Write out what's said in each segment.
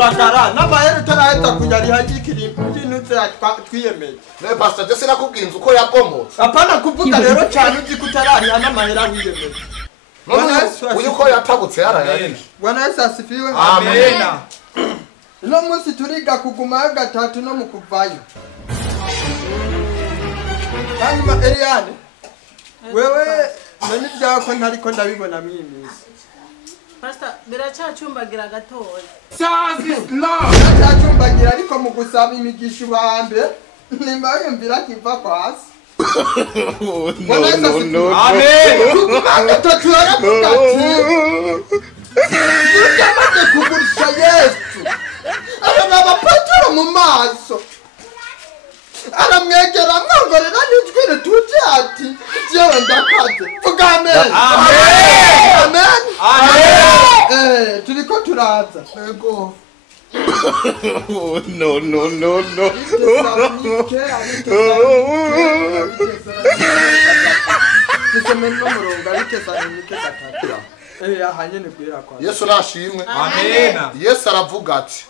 turagara n'amahera utaraheza kuyariha ikintu twiyemeje. Ne pastor je sinakubwinza uko yapomotse. Apana kuvuga rero cyane uzi kutarariha n'amahera wiyemeje. Uyu ko yatabutse yarayari. Bwana Yesu asifiwe. Amena. No munsi turiga kuguma gatatu no mukuvayo. Hanyuma Eliane wewe nani byako ntariko ndabibona mwimisi. Pastor biracacumbagira gatoya. Service no. Biracacumbagira ariko mu gusaba imigisha ubambe nimbaye mbira kiva kwasi. No. Amen. Kuguma gatatu arabugati. Yamaze kugurisha Yesu. Araba patoro mu maso. Aramwegera mwongorera nitwire tuje ati jewe ndakaze. Vuga amen. Amen. Amen. Turiko turaza. Yego. No. Yesu nashimwe. Amen. Yesu aravuga ati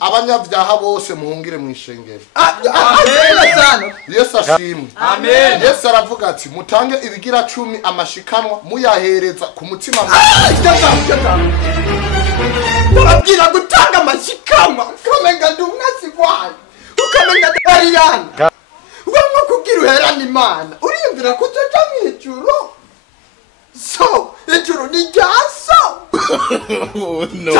abanyabyaha bose muhungire mu ishengero. Amen. Yesu ashimwe. Amen. Yesu aravuga ati mutange ibigira 10 amashikanwa muyahereza ku mutima. Urabwira gutanga amashikanwa ukamenga ndumwasi kwayo ukamenga dariyana wamwe kugira uherana Imana uriyumvira kuzoja mw'ijuru so ijuru ni ryaso. No.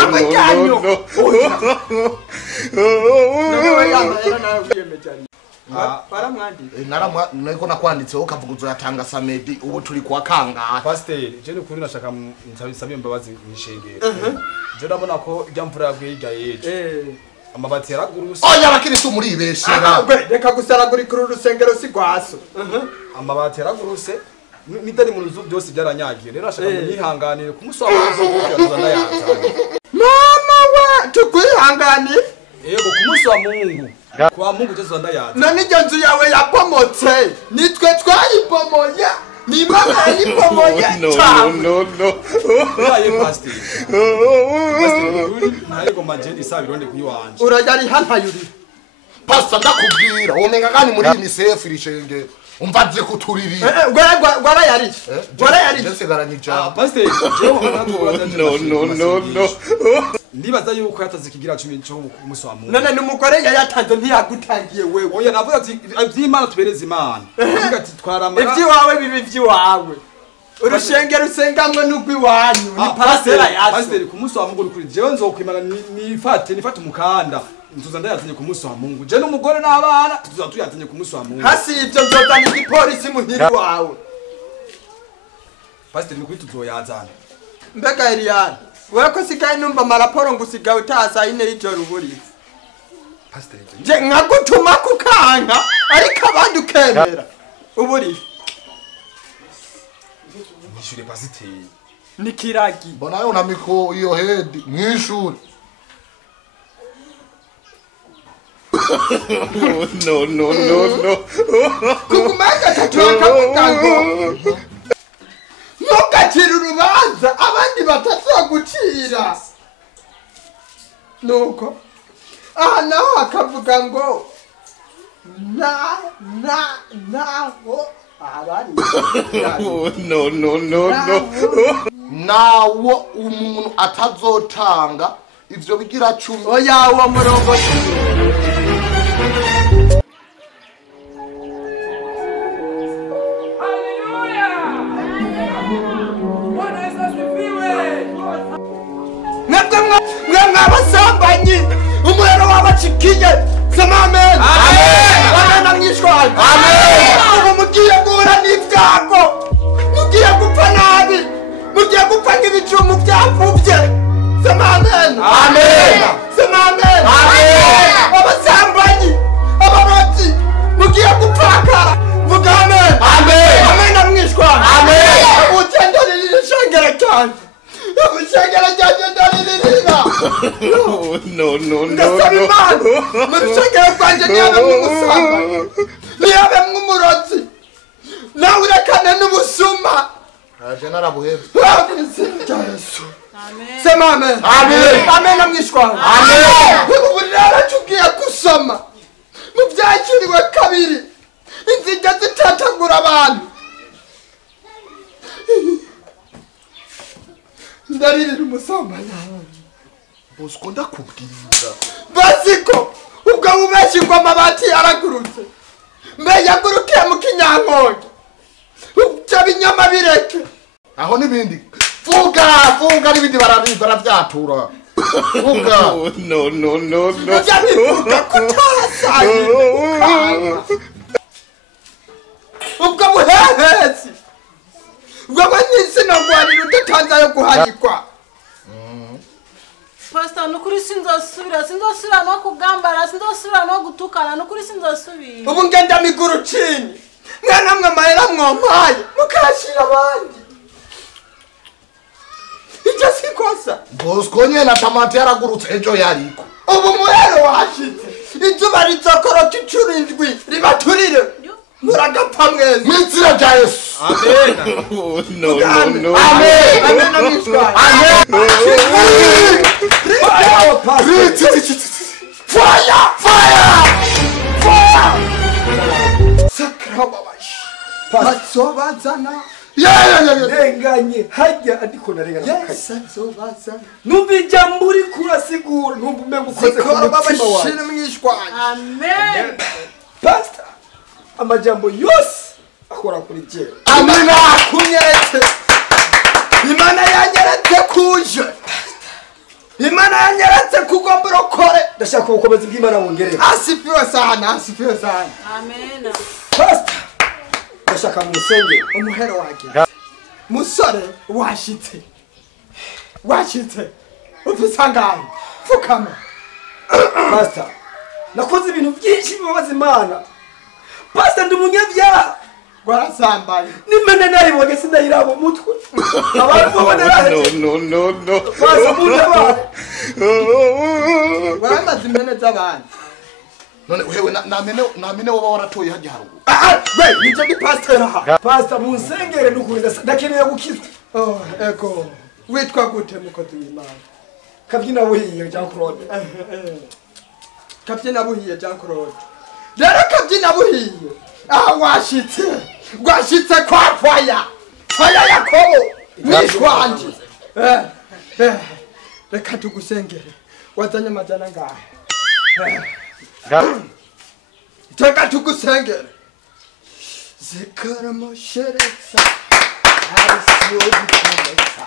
Nariko nakwanditseho ukavuga uzoyatanga Samedi ubu turi kwa kangahe. Pastor je ni kuri nashaka nsabye imbabazi mwishengero. Je ndabona ko ryamvura yagwiga yeje. Amabati yaraguruse. Oya bakirisu muri ibeshera. Reka gusaragura kuri rusengero sigwaso. Amabati yaraguruse. Nidari mu nzu byose byaranyagiye. Rero nashaka munyihanganire kumusaba uzovuga tuzana yanzanye. Mama wa tukwihanganire. Yego kumusaba Mungu. Kwa Mungu tuzanda yanzanye. Nani nzu yawe yapomotse. Nitwe twayipomoya. Ni Imana yayipomoye. No. Yaye pastor. Ntariko majeni sabironde kuyiwanje. Urajari hanta yuri. Pastor ndakubwira womenga kandi muri UNICEF irishengero. Umvaje kuturirira. Gwara yari. Jese garanija. Pastor, jewe No. Ndibaza yuko yataze kigira 10 cyo kumuswa Mungu. None numukore yatanze ntiyagutangiye wewe. Oya navuga ati ivy'Imana tubereza Imana. Avuga ati twaramara. Ivyiwawe bibi vyiwawe. Urushengero rusengamwe n'ugwiwanyu ni parasera yacu. Pastor kumuswa Mungu kuri jewe nzokwimana nifate umukanda. Ntuza ndayatanye kumuswa Mungu. Je n'umugore n'abana tuza tuyatanye kumuswa Mungu. Hasi ivyo nzozana igipolisi muhiri wawe. Pastor ni kuri tuzoyazana. Mbega Eliane wewe ko sigaye numva maraporo ngusigaye utasa ine y'ijoro uburi. Pastor je nkagutuma kukanka ariko abandi ukemera uburi. Nishure pastor. Nikiragi. Bona yo namiko iyo head mwishuri. No. Kukumeka tatuaka mutango. Ntukacire urubanza abandi batazagucira. Nuko aha naho akavuga ngo naho abari. No. Nawo umuntu atazotanga ivyo bigira 10. Oya uwo murongo abasambanyi umurero wabacikiye sema amen. Amen. Bana mwishwaje. Amen. Mugiye guhura n'ibyago. Mugiye gupfa nabi. Mugiye gupfa nk'ibicumu byapfubye. Sema amen. Amen. Sema amen. Amen. Abasambanyi abaroti mugiye gupfaka. Vuga amen. Amen. Amen mwishwaje. Amen. Utendere n'ishengera cyane. Ubushengera cyane ndaririra. No. Mushengera kwanje niyabe mw'umusamba. Niyabe mw'umurotsi. Nawe urekane n'ubusuma. General Buhebe. Yesu. Amen. Sema amen. Amen. Amen namwishwa. Amen. Ubu naracugiye gusoma. Mu byakiriwe kabiri. Inziga zitatagura abantu. Ndarira umusambanya. Bosco ndakubwira. Basiko ubwo bubeshi ngo amabati yaragurutse. Mbe yagurukiye mu kinyankonge. Binyama bireke aho nibindi vuga nibindi baravyatura vuga no bivuga kutasaye ubwo buhehesi ubwo n'izina ngwanira udatanzayo guharikwa Pastor nukuri sinzosubira no kugambara sinzosubira no gutukana nukuri sinzosubira ubu ngenda miguru chini mwana mwe mahera mwompaye mukashira abandi icyo sikosa Bosco nyene tamati yaragurutse ejo yariko ubu muhero washitse izuba rizokoroka incuro indwi ribaturire muragapfa mwese mwizina rya Yesu Amen. No. Amen. Amen namishwa Amen. Fire. sakrababash patsobazana Renganye hajya ariko narengana yes patsobazana numva ijambo uri kurasigura numva umenga ukoze ku sikora mutima babashira wawe mwishwanye Amen. pastor amajambo yose akora kuri je amina kunyeretse imana yanyeretse kuje imana yanyeretse kugomborokore ndashaka ubukomezi bw'Imana wongerera asifiwe sana Amen. pastor ndashaka musenge umuhero wake musore washitse ufisa ngaho fukama pastor nakoze ibintu byinshi bibabaza Imana pastor ndi umunyabyaha warasambaye nimene naribonye sindayiraba umutwe abantu babona No. pastor mutaba waramaze impene z'abandi none wewe namene woba waratoye hajya haruguru we nije ndi pastor aha pastor munsengere n'ukuri ndakeneye gukizwa eko witwa gute mukozi w'Imana kabyina buhiye Jean Claude kabyina buhiye Jean Claude rero kabyina buhiye aha washitse kwa faya Yakobo nishwanje reka tugusengere wazanye amajana ngahe Teka tugusengere zikaramoshereza harisiyogikomeza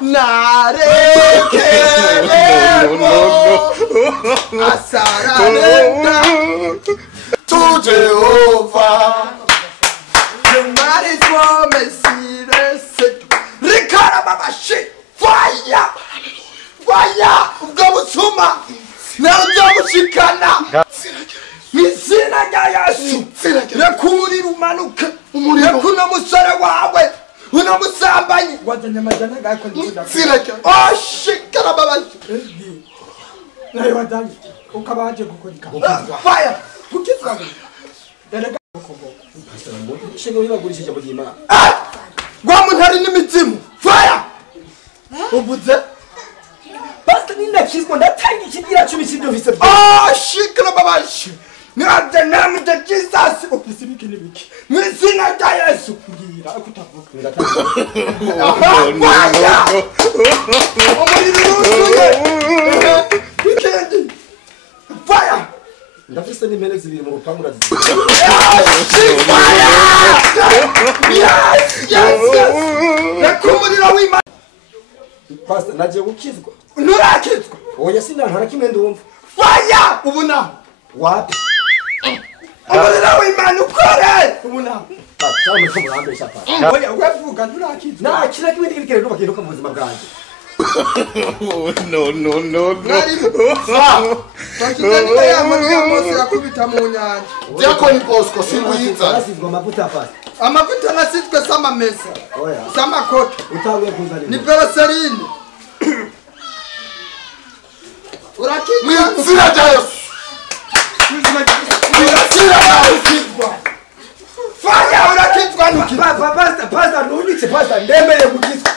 narekeremo asararenda tu Jehova marismo mesirese rikarababashi faya ubwo busuma naruzobushikana mw'izina rya Yesu reka umuriro umanuke reka uno musore wawe uno musambanyi wazanye amajana ngako shikarababashi nawe wazanye ukaba waje gukurika faya kukizwa erega shenge uribagurishije mu gima gwa muntu ari n'imizimu faya ubuze pastor nindakizwa ndatanga ikigira 10 cy'ibyo mfise shikarababashi Not the name of the Jesus of the Sibiki. Mwizina rya Yesu mbwira akutavuga. Weekend. Fire. Ndafise n'impene zibiri mu rupangu Fire. Yes. Nakumurira w'Imana. pastor naje gukizwa. Nurakizwa. Oya sinantara kimwe ndumva. Fire. Ubuna. Wapi? Umurira w'Imana ukore. Ubuna. Cyangwa muri murambe shapa. Oya wevuga nurakizwa. Na kira kimwe ndikire no bakinduka mu buzima bwanje. No. Bakizanira ya muri mose yakubita mu nyanja. Diakoni Bosco singuyiza Arasizwa amavuta pastor. Amavuta nasitwe sama mesa. Oya. Sama kote. Utawe kuzana. Ni peroserine. Urakizwa. mwizina rya Yesu Mwizina rya Yesu. fanya urakizwa nuki pastor ntunyitse pastor ndemeye gukizwa.